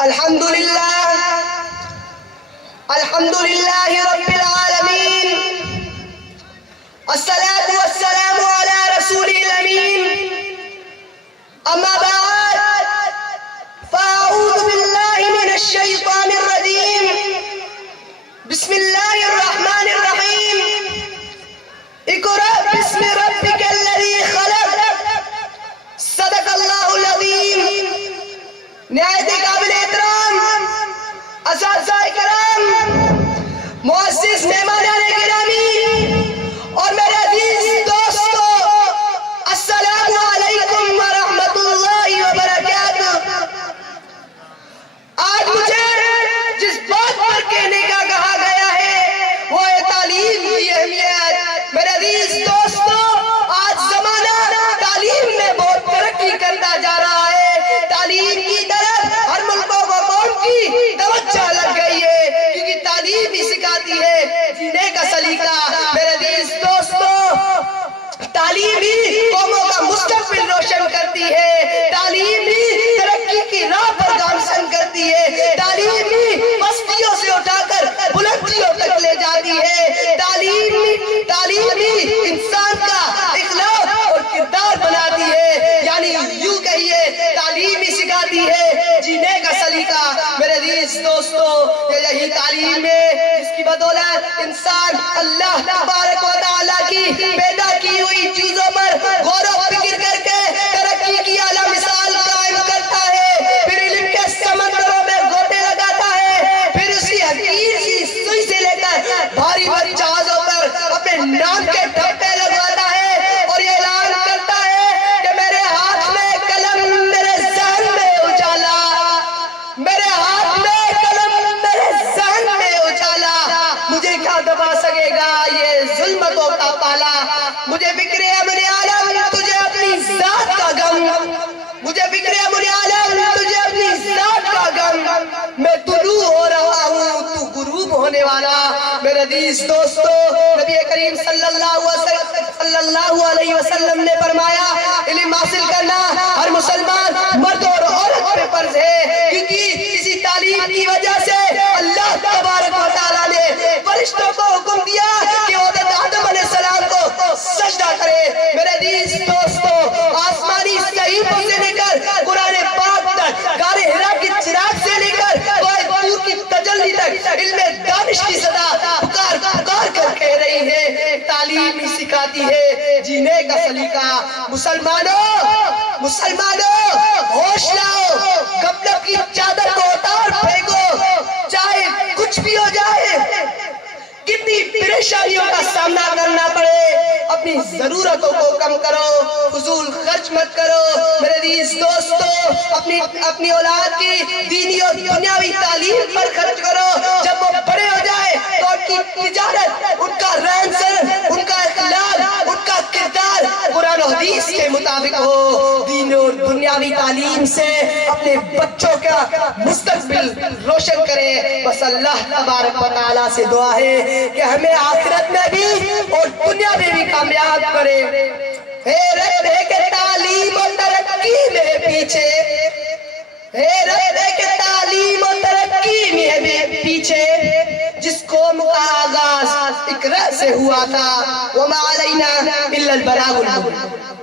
الحمدللہ رب العالمین، الصلاة والسلام علی رسول الامین، اما بعد فاعوذ باللہ من الشیطان الرجیم، بسم اللہ الرحمن الرحیم، اقرأ باسم ربک الذی خلق، صدق اللہ العظیم۔ نہایت قابل احترام اساتذہ کرام، معزز مہمانان گرامی اور میرے عزیز دوستو، السلام علیکم ورحمۃ اللہ وبرکاتہ۔ آج مجھے جس بات پر کہنے کا کہا گیا ہے وہ ہے تعلیم کی اہمیت۔ میرے عزیز دوستو، آج زمانہ تعلیم میں بہت ترقی کرتا جا رہا ہے، تعلیم کی طرف ہر ملک و قوم کی توجہ لگ گئی ہے، کیونکہ تعلیم ہی سکھاتی ہے جینے کا سلیقہ۔ میرے عزیز دوستو، تعلیم ہی قوموں کا مستقبل روشن کرتی ہے، تعلیم ہی ترقی کی راہ پر گامزن کرتی ہے، تعلیم ہی پستیوں سے اٹھا کر بلندیوں تک لے جاتی ہے، تعلیم ہی انسان کا اخلاق اور کردار بناتی ہے، یعنی یوں کہیے تعلیم ہی سکھاتی ہے جینے کا سلیقہ۔ میرے عزیز دوستو، یہی تعلیم ہے جس کی بدولت انسان اللہ تبارک و تعالیٰ کی پیدا کی ہوئی چیزوں پر غور و فکر کر کے ترقی کی اعلیٰ مثال قائم کرتا ہے، پھر علم کے سمندروں میں گوتے لگاتا ہے، پھر اسی حقیر سی سوئی سے لے کر بھاری بھاری جہازوں پر اپنے نام کے ٹھپے لگواتا ہے اور یہ اعلان کرتا ہے کہ میرے ہاتھ میں قلم، میرے ذہن میں اجالا، میرے ہاتھ میں قلم، میرے ذہن میں اجالا، مجھے کیا دبا سکے گا یہ ظلمتوں کا پالا، مجھے فکر امن عالم تجھے اپنی ذات کا غم، مجھے فکر امن عالم تجھے اپنی ذات کا غم، میں طلوع ہو رہا ہوں تو غروب ہونے والا۔ میرے عزیز دوستو، نبی کریم صلی اللہ علیہ وسلم نے فرمایا علم حاصل کرنا ہر مسلمان مرد اور عورت پہ فرض ہے، کیونکہ اسی تعلیم کی وجہ سے اللہ تبارک و تعالیٰ نے فرشتوں کو حکم دیا کہ وہ حضرت آدم علیہ السلام کو سجدہ کرے۔ میرے عزیز دوستو، آسمانی صحیفوں سے لے کر قرآن پاک تک، غار حرا کی چراغ سے لے کر کوہ طور کی تجلی تک علم دانش کی صدا پکار پکار کر کہہ رہی ہے، تعلیم ہی سکھاتی ہے جینے کا سلیقہ۔ مسلمانوں ہوش لاؤ، غفلت کی چادر کو اتار پھینکو، چاہے کچھ بھی ہو جائے، کتنی پریشانیوں کا سامنا کرنا پڑے، اپنی ضرورتوں کو کم کرو، فضول خرچ مت کرو۔ میرے عزیز دوستو، اپنی اولاد کی دینی اور دنیاوی تعلیم پر خرچ کرو، جب وہ بڑے ہو جائے تو ان کی تجارت، ان کا رہن سہن، ان کا اخلاق، ان کا کردار قرآن و حدیث کے مطابق ہو۔ دین اور دنیاوی تعلیم سے اپنے بچوں کا مستقبل روشن کرے۔ بس اللہ تبارک و تعالیٰ سے دعا ہے کہ ہمیں آخرت میں بھی اور دنیا میں بھی کامیاب کرے۔ اے رب کہ تعلیم و ترقی میرے پیچھے، اے رب کہ تعلیم و ترقی میرے پیچھے، جس قوم کا آغاز اقرا سے ہوا تھا، وما علینا الا البلاغ المبین۔